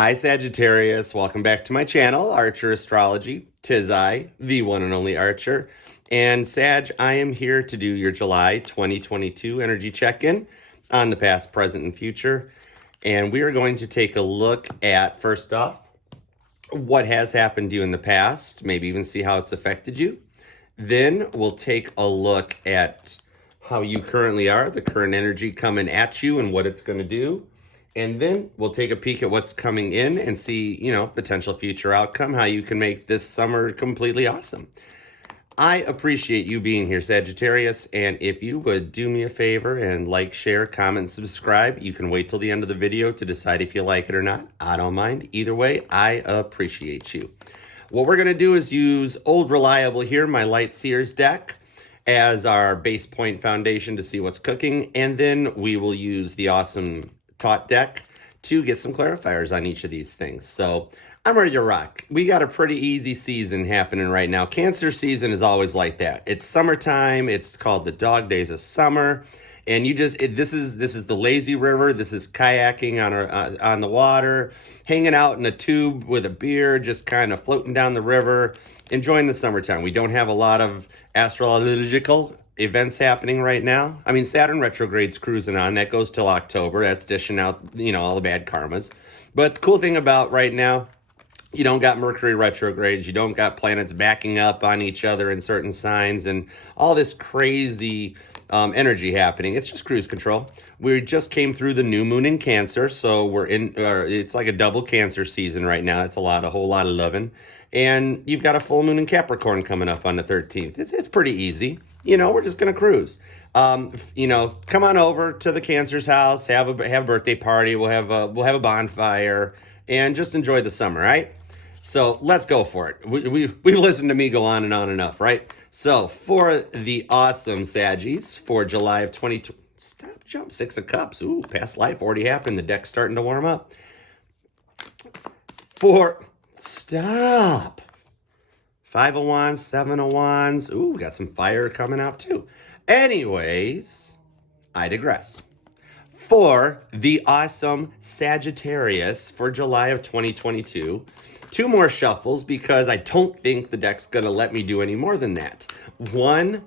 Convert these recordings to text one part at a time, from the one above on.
Hi, Sagittarius. Welcome back to my channel, Archer Astrology. 'Tis I, the one and only Archer. And Sag, I am here to do your July 2022 energy check-in on the past, present, and future. And we are going to take a look at, first off, what has happened to you in the past, maybe even see how it's affected you. Then we'll take a look at how you currently are, the current energy coming at you and what it's going to do. And then we'll take a peek at what's coming in and see, potential future outcome, how you can make this summer completely awesome. I appreciate you being here, Sagittarius. And if you would do me a favor and like, share, comment, subscribe, you can wait till the end of the video to decide if you like it or not. I don't mind. Either way, I appreciate you. What we're going to do is use Old Reliable here, my Light Seers deck, as our base point foundation to see what's cooking. And then we will use the awesome Taught deck to get some clarifiers on each of these things. So I'm ready to rock. We got a pretty easy season happening right now. Cancer season is always like that. It's summertime. It's called the dog days of summer. And this is the lazy river. This is kayaking on the water, hanging out in a tube with a beer, just kind of floating down the river, enjoying the summertime. We don't have a lot of astrological events happening right now. I mean, Saturn retrograde's cruising on. That goes till October. That's dishing out, all the bad karmas. But the cool thing about right now, you don't got Mercury retrogrades. You don't got planets backing up on each other in certain signs and all this crazy energy happening. It's just cruise control. We just came through the new moon in Cancer, so it's like a double Cancer season right now. It's a whole lot of loving. And you've got a full moon in Capricorn coming up on the 13th. It's pretty easy. We're just going to cruise. Come on over to the Cancer's house, have a birthday party. We'll have a bonfire and just enjoy the summer, right? So let's go for it. We've listened to me go on and on enough, right? So for the awesome Saggies for July of 2020, stop, jump, 6 of Cups. Ooh, past life already happened. The deck's starting to warm up. Stop. 5 of Wands, 7 of Wands. Ooh, we got some fire coming out too. Anyways, I digress. For the awesome Sagittarius for July of 2022, 2 more shuffles because I don't think the deck's going to let me do any more than that. 1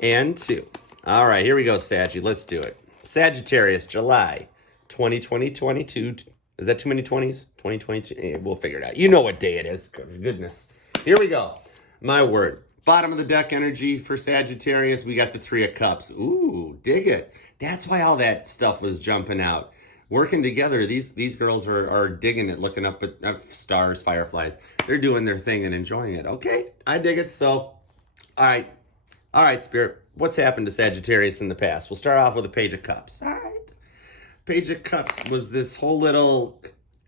and 2. All right, here we go, Saggy. Let's do it. Sagittarius, July 2022. Is that too many 20s? 2022? We'll figure it out. You know what day it is. Goodness. Here we go. My word. Bottom of the deck energy for Sagittarius, we got the 3 of Cups. Ooh, dig it. That's why all that stuff was jumping out. Working together, these girls are digging it, looking up at stars, fireflies. They're doing their thing and enjoying it. Okay, I dig it. So, all right, Spirit. What's happened to Sagittarius in the past? We'll start off with a Page of Cups. All right. Page of Cups was this whole little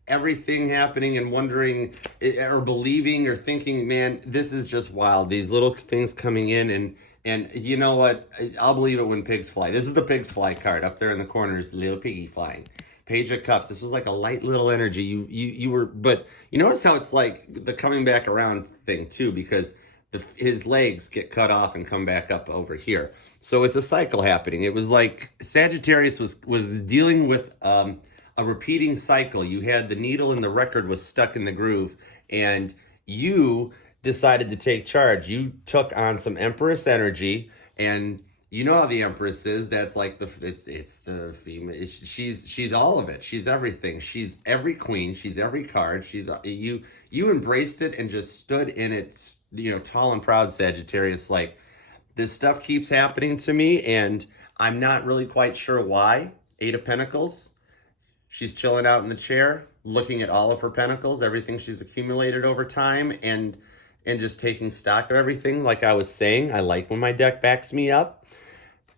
everything happening and wondering or believing or thinking, man, this is just wild. These little things coming in and you know what? I'll believe it when pigs fly. This is the pigs fly card. Up there in the corner is the little piggy flying. Page of Cups. This was like a light little energy. You were, but you notice how it's like the coming back around thing too, because his legs get cut off and come back up over here. So it's a cycle happening. It was like Sagittarius was dealing with a repeating cycle. You had the needle and the record was stuck in the groove, and you decided to take charge. You took on some Empress energy, and you know how the Empress is. That's like it's the female. She's all of it. She's everything. She's every queen. She's every card. You embraced it and just stood in it, tall and proud, Sagittarius. Like, this stuff keeps happening to me, and I'm not really quite sure why. 8 of Pentacles. She's chilling out in the chair, looking at all of her pentacles, everything she's accumulated over time, and just taking stock of everything. Like I was saying, I like when my deck backs me up.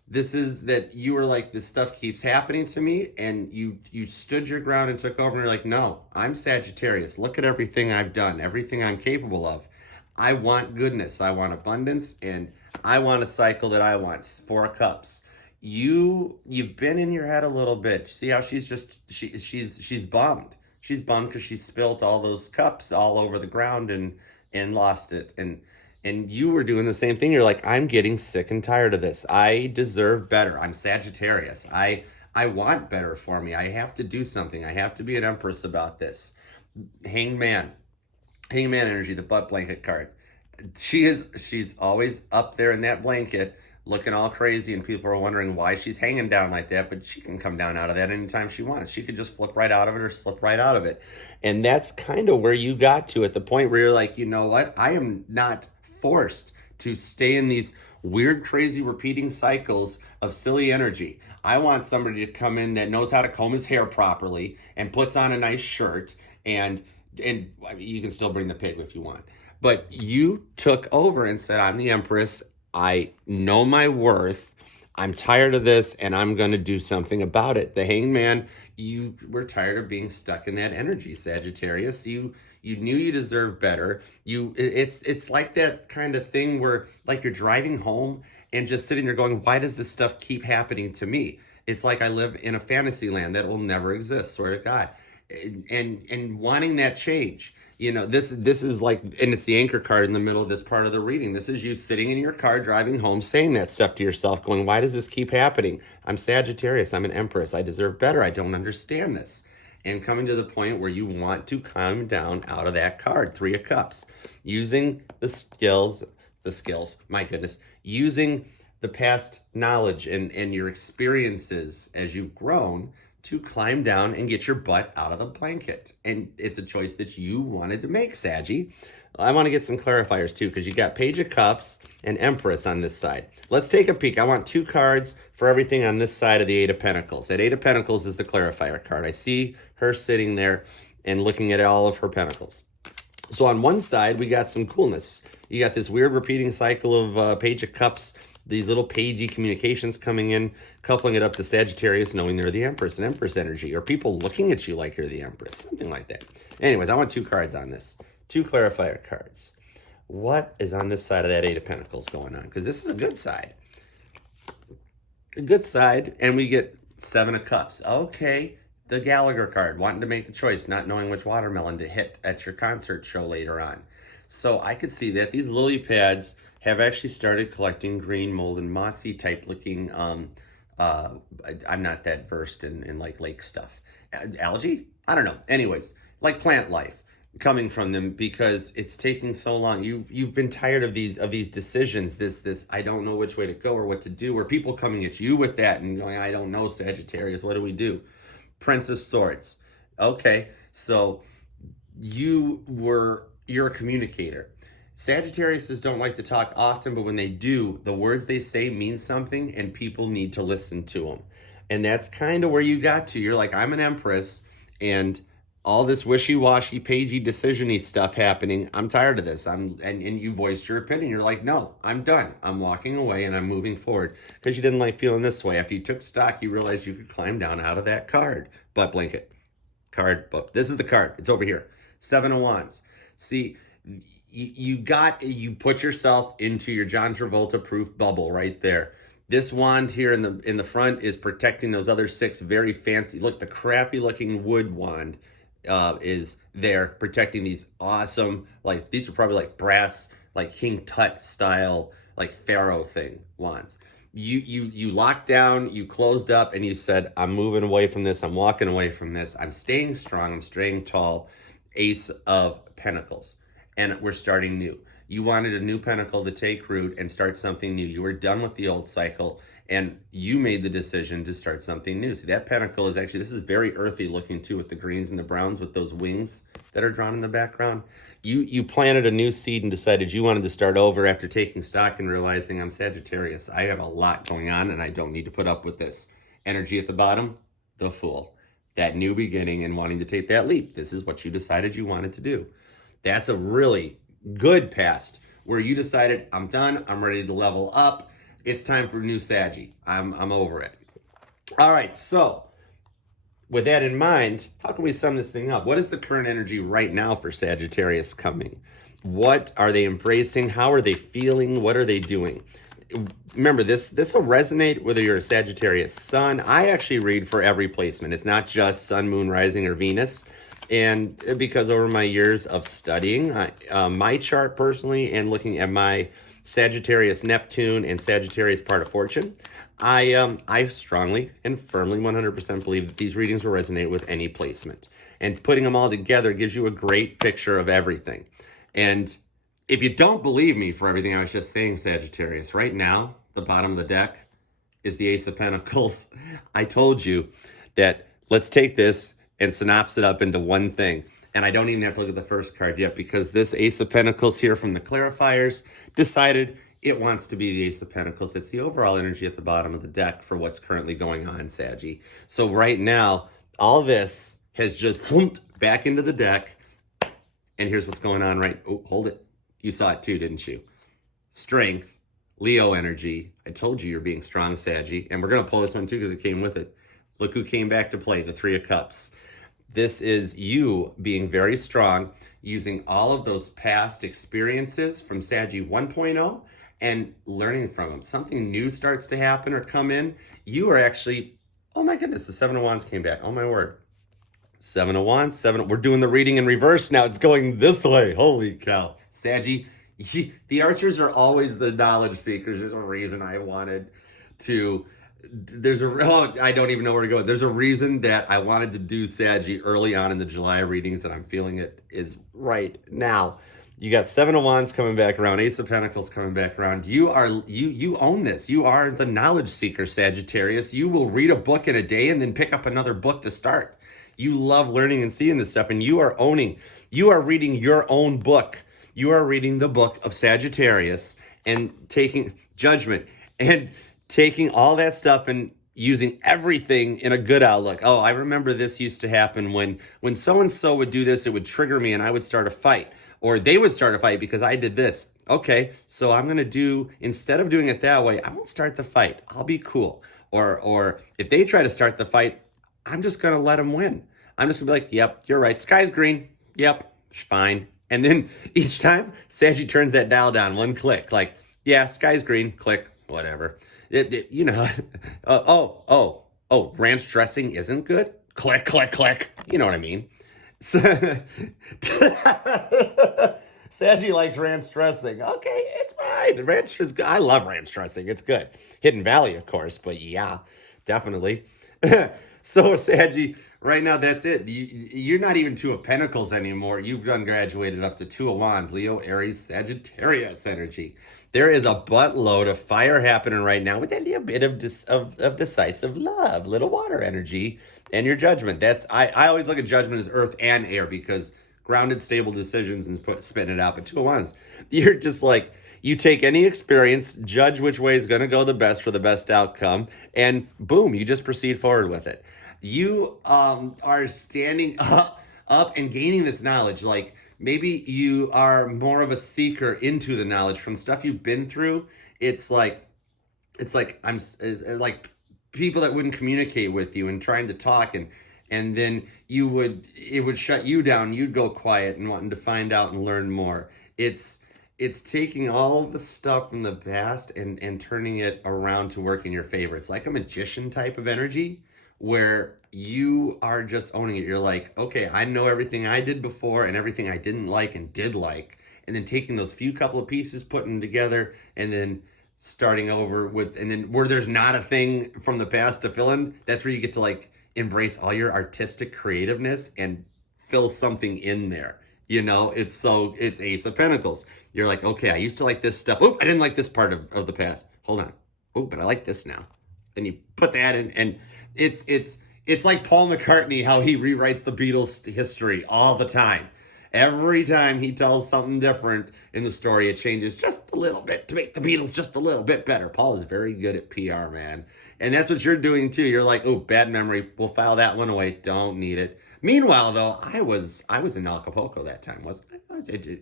This is that you were like, this stuff keeps happening to me, and you stood your ground and took over, and you're like, no, I'm Sagittarius. Look at everything I've done, everything I'm capable of. I want goodness, I want abundance, and I want a cycle that I want. 4 of Cups. You've been in your head a little bit. See how she's bummed. She's bummed because she spilt all those cups all over the ground and lost it. And you were doing the same thing. You're like, I'm getting sick and tired of this. I deserve better. I'm Sagittarius. I I want better for me. I have to do something. I have to be an Empress about this. Hangman. Hangman energy, the butt blanket card. She's always up there in that blanket looking all crazy, and people are wondering why she's hanging down like that, but she can come down out of that anytime she wants. She could just flip right out of it or slip right out of it. And that's kind of where you got to, at the point where you're like, you know what? I am not forced to stay in these weird, crazy repeating cycles of silly energy. I want somebody to come in that knows how to comb his hair properly and puts on a nice shirt, and I mean, you can still bring the pig if you want. But you took over and said, I'm the Empress. I know my worth. I'm tired of this, and I'm going to do something about it. The Hangman, you were tired of being stuck in that energy, Sagittarius. You knew you deserved better. It's like that kind of thing where, like, you're driving home and just sitting there going, why does this stuff keep happening to me? It's like I live in a fantasy land that will never exist, swear to God. And wanting that change. You know, this is like, and it's the anchor card in the middle of this part of the reading. This is you sitting in your car driving home saying that stuff to yourself, going, why does this keep happening? I'm Sagittarius. I'm an Empress. I deserve better. I don't understand this. And coming to the point where you want to calm down out of that card, Three of Cups, using the skills, my goodness, using the past knowledge and your experiences as you've grown to climb down and get your butt out of the blanket. And it's a choice that you wanted to make, Saggie. I want to get some clarifiers too, because you got Page of Cups and Empress on this side. Let's take a peek. I want 2 cards for everything on this side of the Eight of Pentacles. That Eight of Pentacles is the clarifier card. I see her sitting there and looking at all of her pentacles. So on one side, we got some coolness. You got this weird repeating cycle of Page of Cups, these little pagey communications coming in, coupling it up to Sagittarius, knowing they're the Empress and Empress energy, or people looking at you like you're the Empress, something like that. Anyways, I want 2 cards on this, 2 clarifier cards. What is on this side of that Eight of Pentacles going on? Because this is a good side. A good side, and we get 7 of Cups. Okay, the Gallagher card, wanting to make the choice, not knowing which watermelon to hit at your concert show later on. So I could see that these lily pads have actually started collecting green mold and mossy type looking, I'm not that versed in like lake stuff. Algae? I don't know. Anyways, like plant life coming from them, because it's taking so long. You've been tired of these decisions, this I don't know which way to go or what to do, or people coming at you with that and going, I don't know, Sagittarius, what do we do? Prince of Swords. Okay, so you're a communicator. Sagittariuses don't like to talk often, but when they do, the words they say mean something and people need to listen to them. And that's kind of where you got to. You're like, I'm an Empress, and all this wishy-washy, pagey, decision-y stuff happening, I'm tired of this. And you voiced your opinion. You're like, no, I'm done. I'm walking away and I'm moving forward, because you didn't like feeling this way. After you took stock, you realized you could climb down out of that card. Butt blanket. Card, but this is the card. It's over here. 7 of Wands. See, you put yourself into your John Travolta proof bubble right there. This wand here in the front is protecting those other 6 very fancy, look, the crappy looking wood wand is there protecting these awesome, like, these are probably like brass, like King Tut style, like pharaoh thing wands. You locked down, you closed up, and you said, I'm moving away from this, I'm walking away from this, I'm staying strong, I'm staying tall. Ace of Pentacles. And we're starting new. You wanted a new pentacle to take root and start something new. You were done with the old cycle, and you made the decision to start something new. See, that pentacle is actually, this is very earthy looking too, with the greens and the browns with those wings that are drawn in the background. You planted a new seed and decided you wanted to start over after taking stock and realizing, I'm Sagittarius. I have a lot going on and I don't need to put up with this. Energy at the bottom, the Fool. That new beginning and wanting to take that leap. This is what you decided you wanted to do. That's a really good past where you decided, I'm done, I'm ready to level up. It's time for new Saggie. I'm over it. All right, so with that in mind, how can we sum this thing up? What is the current energy right now for Sagittarius coming? What are they embracing? How are they feeling? What are they doing? Remember, this will resonate whether you're a Sagittarius sun. I actually read for every placement. It's not just sun, moon, rising, or Venus. And because over my years of studying my chart personally and looking at my Sagittarius Neptune and Sagittarius part of fortune. I strongly and firmly 100% believe that these readings will resonate with any placement. And putting them all together gives you a great picture of everything. And if you don't believe me for everything I was just saying, Sagittarius, right now, the bottom of the deck is the Ace of Pentacles. I told you that let's take this and synopsis it up into one thing. And I don't even have to look at the first card yet, because this Ace of Pentacles here from the clarifiers decided it wants to be the Ace of Pentacles. It's the overall energy at the bottom of the deck for what's currently going on, Saggie. So right now, all this has just flumped back into the deck. And here's what's going on right. Oh, hold it. You saw it too, didn't you? Strength, Leo energy. I told you you're being strong, Saggie. And we're going to pull this one too because it came with it. Look who came back to play, the Three of Cups. This is you being very strong, using all of those past experiences from Saggie 1.0 and learning from them. Something new starts to happen or come in. You are actually, oh my goodness, the Seven of Wands came back. Oh my word. Seven of Wands, we're doing the reading in reverse now. It's going this way. Holy cow. Saggie, the archers are always the knowledge seekers. There's a reason I wanted to, I don't even know where to go. There's a reason that I wanted to do Saggie early on in the July readings, and I'm feeling it is right now. You got Seven of Wands coming back around, Ace of Pentacles coming back around. You own this. You are the knowledge seeker, Sagittarius. You will read a book in a day and then pick up another book to start. You love learning and seeing this stuff, and you are reading your own book. You are reading the book of Sagittarius and taking judgment and taking all that stuff and using everything in a good outlook. Oh, I remember this used to happen when so-and-so would do this, it would trigger me and I would start a fight, or they would start a fight because I did this. Okay, so I'm going to do, instead of doing it that way, I won't start the fight. I'll be cool. Or if they try to start the fight, I'm just going to let them win. I'm just going to be like, yep, you're right. Sky's green. Yep, fine. And then each time, Saggie turns that dial down one click. Like, yeah, sky's green. Click, whatever. Ranch dressing isn't good. Click, click, click. You know what I mean. So, Saggie likes ranch dressing. Okay, it's fine. Ranch is good. I love ranch dressing. It's good. Hidden Valley, of course, but yeah, definitely. So, Saggie, right now, that's it. You're not even Two of Pentacles anymore. You've done graduated up to Two of Wands, Leo, Aries, Sagittarius energy. There is a buttload of fire happening right now with a bit of decisive love, little water energy, and your judgment. I always look at judgment as earth and air, because grounded, stable decisions and spitting it out. But Two of Wands, you're just like, you take any experience, judge which way is going to go the best for the best outcome, and boom, you just proceed forward with it. You are standing up and gaining this knowledge. Like, maybe you are more of a seeker into the knowledge from stuff you've been through. It's like people that wouldn't communicate with you and trying to talk, and then it would shut you down. You'd go quiet and wanting to find out and learn more. It's taking all the stuff from the past and turning it around to work in your favor. It's like a magician type of energy, where you are just owning it. You're like, okay, I know everything I did before and everything I didn't like and did like, and then taking those few couple of pieces, putting them together, and then starting over with, and then where there's not a thing from the past to fill in, that's where you get to like embrace all your artistic creativeness and fill something in there. It's Ace of Pentacles. You're like, okay, I used to like this stuff. Oh, I didn't like this part of the past. Hold on. Oh, but I like this now. And you put that in, and it's like Paul McCartney, how he rewrites the Beatles history all the time. Every time he tells something different in the story, it changes just a little bit to make the Beatles just a little bit better. Paul is very good at PR, man. And that's what you're doing too. You're like, oh, bad memory. We'll file that one away. Don't need it. Meanwhile, though, I was in Acapulco that time, wasn't I?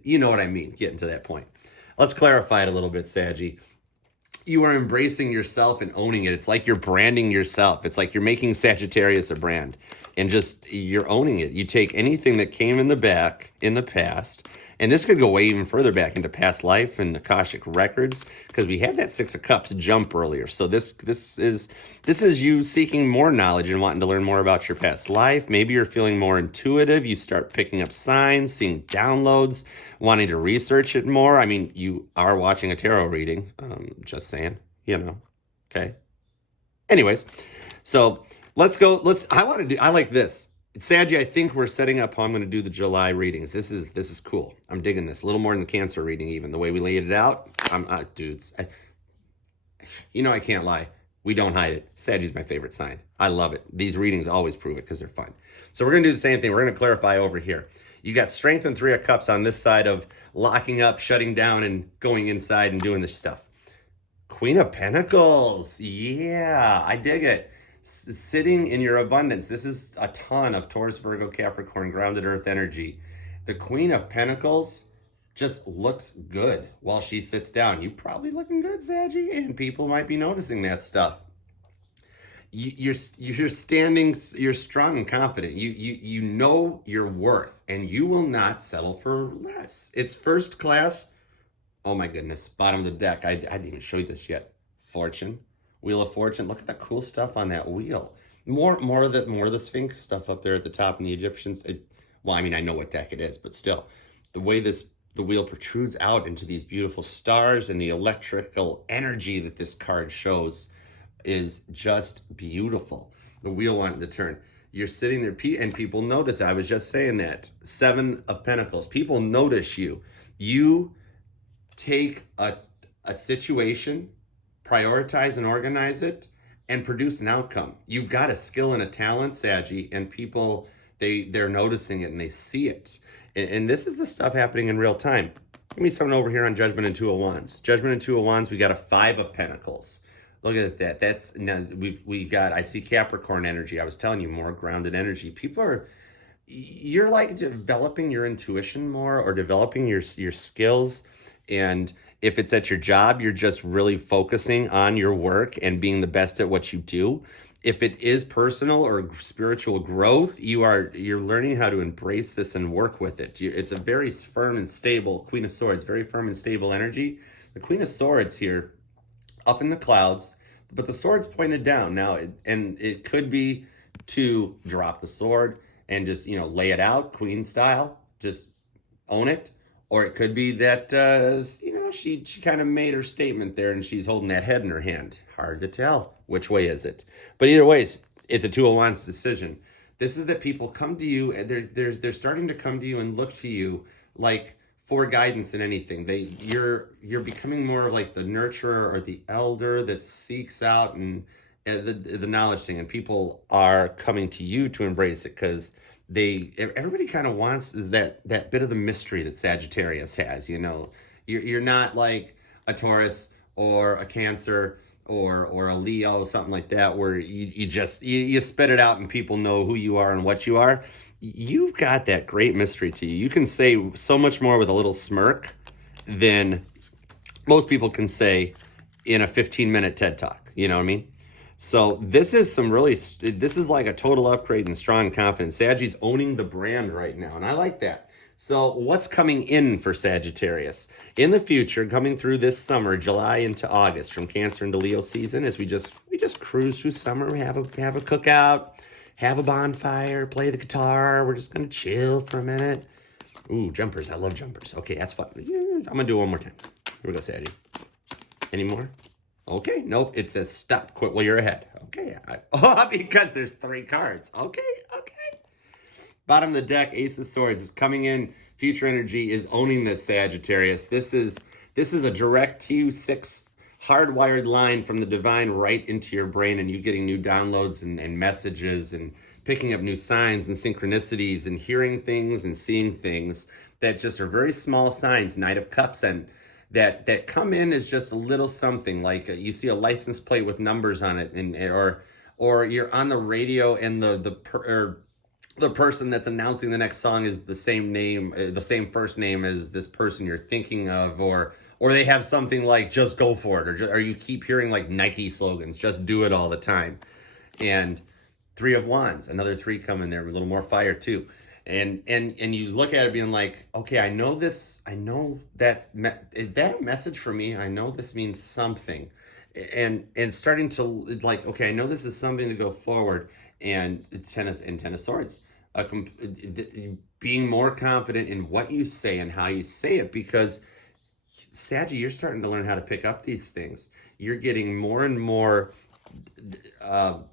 You know what I mean, getting to that point. Let's clarify it a little bit, Saggie. You are embracing yourself and owning it. It's like you're branding yourself. It's like you're making Sagittarius a brand. and just you're owning it. You take anything that came in the past, and this could go way even further back into past life and Akashic records, because we had that Six of Cups jump earlier. So this is you seeking more knowledge and wanting to learn more about your past life. Maybe you're feeling more intuitive. You start picking up signs, seeing downloads, wanting to research it more. I mean, you are watching a tarot reading. Just saying, okay. Anyways, so let's go. I like this. Saggie, I think we're setting up how I'm going to do the July readings. This is cool. I'm digging this. A little more than the Cancer reading, even. The way we laid it out. Dudes, I can't lie. We don't hide it. Saggie's my favorite sign. I love it. These readings always prove it because they're fun. So we're going to do the same thing. We're going to clarify over here. You got Strength and Three of Cups on this side of locking up, shutting down, and going inside and doing this stuff. Queen of Pentacles. Yeah, I dig it. Sitting in your abundance. This is a ton of Taurus, Virgo, Capricorn, grounded earth energy. The Queen of Pentacles just looks good while she sits down. You probably looking good, Saggie, and people might be noticing that stuff. You're standing, you're strong and confident. You know your worth, and you will not settle for less. It's first class. Oh my goodness, bottom of the deck. I didn't even show you this yet. Fortune, Wheel of Fortune. Look at the cool stuff on that wheel. More of the Sphinx stuff up there at the top, and the Egyptians. Well, I mean, I know what deck it is, but still, the way the wheel protrudes out into these beautiful stars and the electrical energy that this card shows is just beautiful. The wheel wanting to turn. You're sitting there, and people notice. I was just saying that. Seven of Pentacles. People notice you. You take a situation, prioritize and organize it, and produce an outcome. You've got a skill and a talent, Saggie, and people, they're noticing it and they see it. And this is the stuff happening in real time. Give me something over here on Judgment and Two of Wands. Judgment and Two of Wands, we got a Five of Pentacles. Look at that. That's now we've got, I see Capricorn energy. I was telling you, more grounded energy. You're like developing your intuition more, or developing your skills. And if it's at your job, you're just really focusing on your work and being the best at what you do. If it is personal or spiritual growth, you're learning how to embrace this and work with it. It's a very firm and stable Queen of Swords, very firm and stable energy. The Queen of Swords here, up in the clouds, but the sword's pointed down now, and it could be to drop the sword and just lay it out, Queen style, just own it. Or it could be that, she kind of made her statement there and she's holding that head in her hand. Hard to tell. Which way is it? But either way, it's a Two of Wands decision. This is that people come to you, and they're starting to come to you and look to you like for guidance in anything. You're becoming more of like the nurturer or the elder that seeks out and the knowledge thing. And people are coming to you to embrace it because everybody kind of wants that bit of the mystery that Sagittarius has. You're not like a Taurus or a Cancer or a Leo, something like that, where you spit it out and people know who you are and what you are. You've got that great mystery to you. You can say so much more with a little smirk than most people can say in a 15-minute TED Talk. You know what I mean? So this is like a total upgrade in strong confidence. Saggie's owning the brand right now, and I like that. So what's coming in for Sagittarius? In the future, coming through this summer, July into August, from Cancer into Leo season, as we just cruise through summer, have a cookout, have a bonfire, play the guitar. We're just going to chill for a minute. Ooh, jumpers. I love jumpers. Okay, that's fun. I'm going to do it one more time. Here we go, Saggie. Any more? Okay, nope, it says stop, quit while you're ahead. Okay, because there's 3 cards. Okay. Bottom of the deck, Ace of Swords is coming in. Future energy is owning this, Sagittarius. This is a direct to you 6 hardwired line from the divine right into your brain, and you getting new downloads and messages and picking up new signs and synchronicities and hearing things and seeing things that just are very small signs, Knight of Cups, and that come in as just a little something, like you see a license plate with numbers on it, or you're on the radio and the person that's announcing the next song is the same name, the same first name as this person you're thinking of, or they have something like "just go for it," or you keep hearing like Nike slogans, "just do it all the time," and Three of Wands, another three coming there, a little more fire too. And you look at it being like, okay, I know this, I know that, is that a message for me? I know this means something. And starting to like, okay, I know this is something to go forward. And it's Ten of Swords. Being more confident in what you say and how you say it, because Saggie, you're starting to learn how to pick up these things. You're getting more and more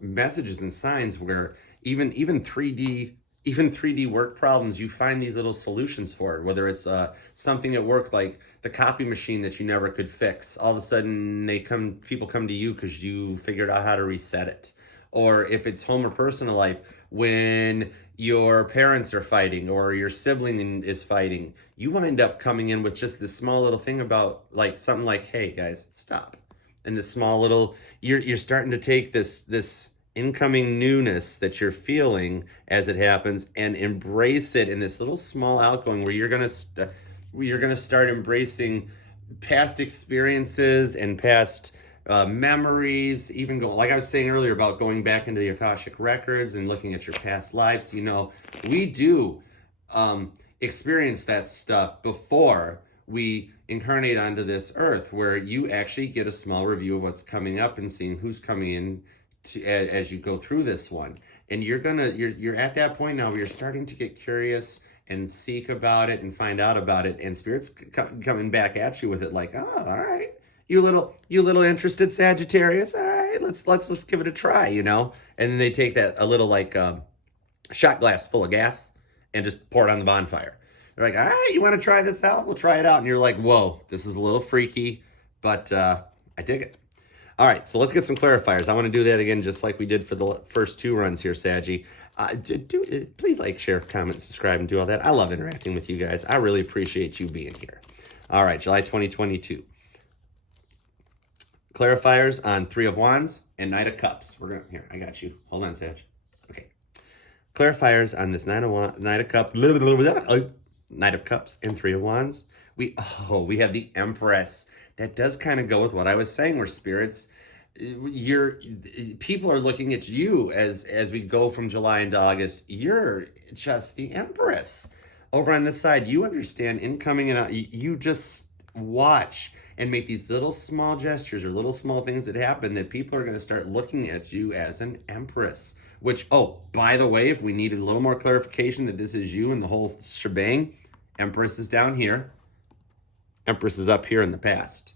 messages and signs where even 3D work problems, you find these little solutions for it. Whether it's something at work like the copy machine that you never could fix, all of a sudden people come to you because you figured out how to reset it. Or if it's home or personal life, when your parents are fighting or your sibling is fighting, you wind up coming in with just this small little thing about like something like, hey guys, stop. And this small little, you're starting to take this incoming newness that you're feeling as it happens and embrace it in this little small outgoing where you're gonna start embracing past experiences and past memories, even go like I was saying earlier about going back into the Akashic records and looking at your past lives. You know, we do experience that stuff before we incarnate onto this earth, where you actually get a small review of what's coming up and seeing who's coming in as you go through this one. And you're at that point now where you're starting to get curious and seek about it and find out about it, and spirit's coming back at you with it like, oh, all right, you little interested Sagittarius, all right, let's give it a try, you know. And then they take that a little like shot glass full of gas and just pour it on the bonfire. They're like, all right, you want to try this out? We'll try it out. And you're like, whoa, this is a little freaky, but I dig it. All right, so let's get some clarifiers. I want to do that again, just like we did for the first two runs here, Saggie. Please like, share, comment, subscribe, and do all that. I love interacting with you guys. I really appreciate you being here. All right, July 2022. Clarifiers on Three of Wands and Knight of Cups. Here, I got you. Hold on, Sag. Okay. Clarifiers on this Knight of Cups, Knight of Cups and Three of Wands. We have the Empress. That does kind of go with what I was saying, where spirits, people are looking at you as we go from July into August. You're just the Empress. Over on this side, you understand incoming and out. You just watch and make these little small gestures or little small things that happen that people are going to start looking at you as an Empress. Which, oh, by the way, if we needed a little more clarification that this is you and the whole shebang, Empress is down here. Empress is up here in the past.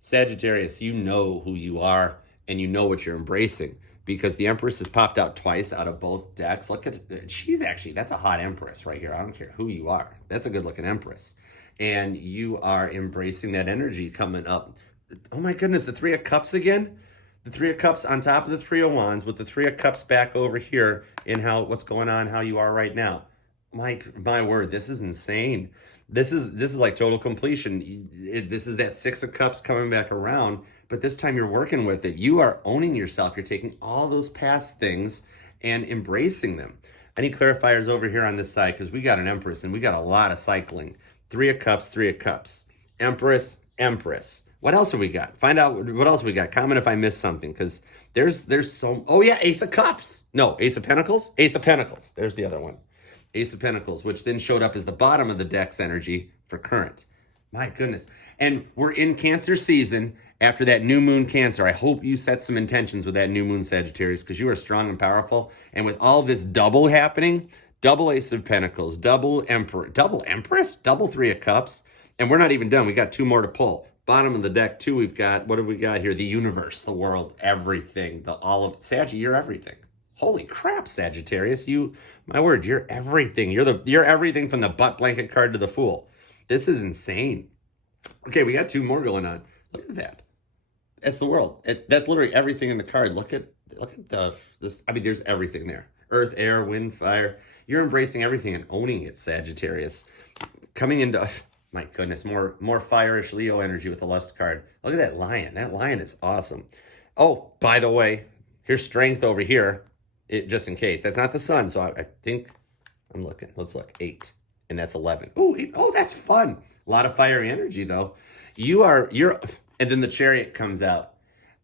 Sagittarius, you know who you are and you know what you're embracing, because the Empress has popped out twice out of both decks. Look at it. That's a hot Empress right here. I don't care who you are. That's a good looking Empress. And you are embracing that energy coming up. Oh my goodness, the Three of Cups again? The Three of Cups on top of the Three of Wands with the Three of Cups back over here in what's going on, how you are right now. My word, this is insane. This is like total completion. This is that Six of Cups coming back around, but this time you're working with it. You are owning yourself. You're taking all those past things and embracing them. I need clarifiers over here on this side because we got an Empress and we got a lot of cycling. Three of Cups, Three of Cups. Empress, Empress. What else have we got? Find out what else we got. Comment if I missed something, because there's so... Oh yeah, Ace of Cups. No, Ace of Pentacles? Ace of Pentacles. There's the other one. Ace of Pentacles, which then showed up as the bottom of the deck's energy for current. My goodness. And we're in Cancer season after that new moon Cancer. I hope you set some intentions with that new moon Sagittarius, because you are strong and powerful. And with all this double happening, double Ace of Pentacles, double Emperor, double Empress, double Three of Cups. And we're not even done. We got two more to pull. Bottom of the deck too, we've got, what have we got here? The universe, the world, everything, Saggy, you're everything. Holy crap, Sagittarius, my word, you're everything. You're everything from the butt blanket card to the Fool. This is insane. Okay, we got two more going on. Look at that. That's the world. That's literally everything in the card. Look at this. I mean, there's everything there. Earth, air, wind, fire. You're embracing everything and owning it, Sagittarius. Coming into, my goodness, more fire-ish Leo energy with the Lust card. Look at that lion. That lion is awesome. Oh, by the way, here's strength over here. Just in case. That's not the sun, so I think I'm looking. Let's look. 8. And that's 11. Oh, that's fun. A lot of fiery energy, though. You're... And then the Chariot comes out.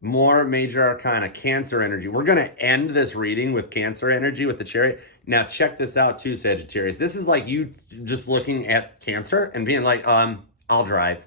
more major arcana, Cancer energy. We're going to end this reading with Cancer energy with the Chariot. Now, check this out too, Sagittarius. This is like you just looking at Cancer and being like, I'll drive.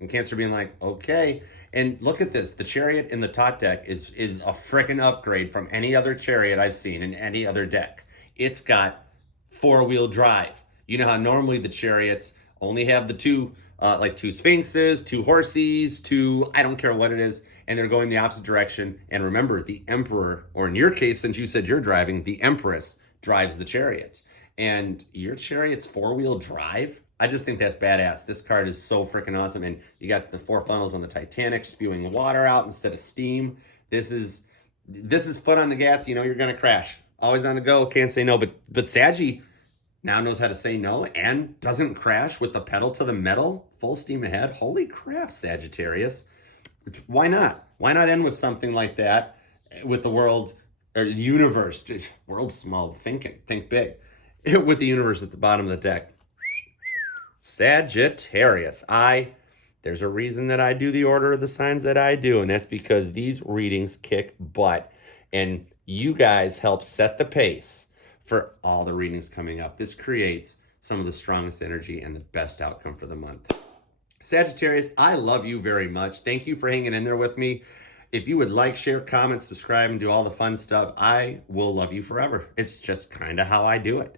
And Cancer being like, okay. And look at this. The Chariot in the top deck is a freaking upgrade from any other Chariot I've seen in any other deck. It's got four-wheel drive. You know how normally the Chariots only have the two, like two Sphinxes, two horses, two, I don't care what it is, and they're going the opposite direction. And remember, the Emperor, or in your case, since you said you're driving, the Empress drives the Chariot. And your Chariot's four-wheel drive? I just think that's badass. This card is so freaking awesome. And you got the four funnels on the Titanic spewing water out instead of steam. This is foot on the gas. You know you're going to crash. Always on the go. Can't say no. But Saggie now knows how to say no and doesn't crash with the pedal to the metal. Full steam ahead. Holy crap, Sagittarius. Why not? Why not end with something like that with the world or the universe? World's small. Think big. With the universe at the bottom of the deck. Sagittarius. There's a reason that I do the order of the signs that I do, and that's because these readings kick butt, and you guys help set the pace for all the readings coming up. This creates some of the strongest energy and the best outcome for the month. Sagittarius, I love you very much. Thank you for hanging in there with me. If you would like, share, comment, subscribe, and do all the fun stuff, I will love you forever. It's just kind of how I do it.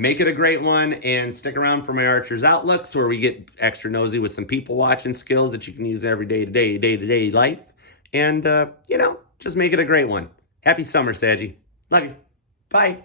Make it a great one, and stick around for my Archer's Outlooks, where we get extra nosy with some people watching skills that you can use every day-to-day life. And, just make it a great one. Happy summer, Saggie. Love you. Bye.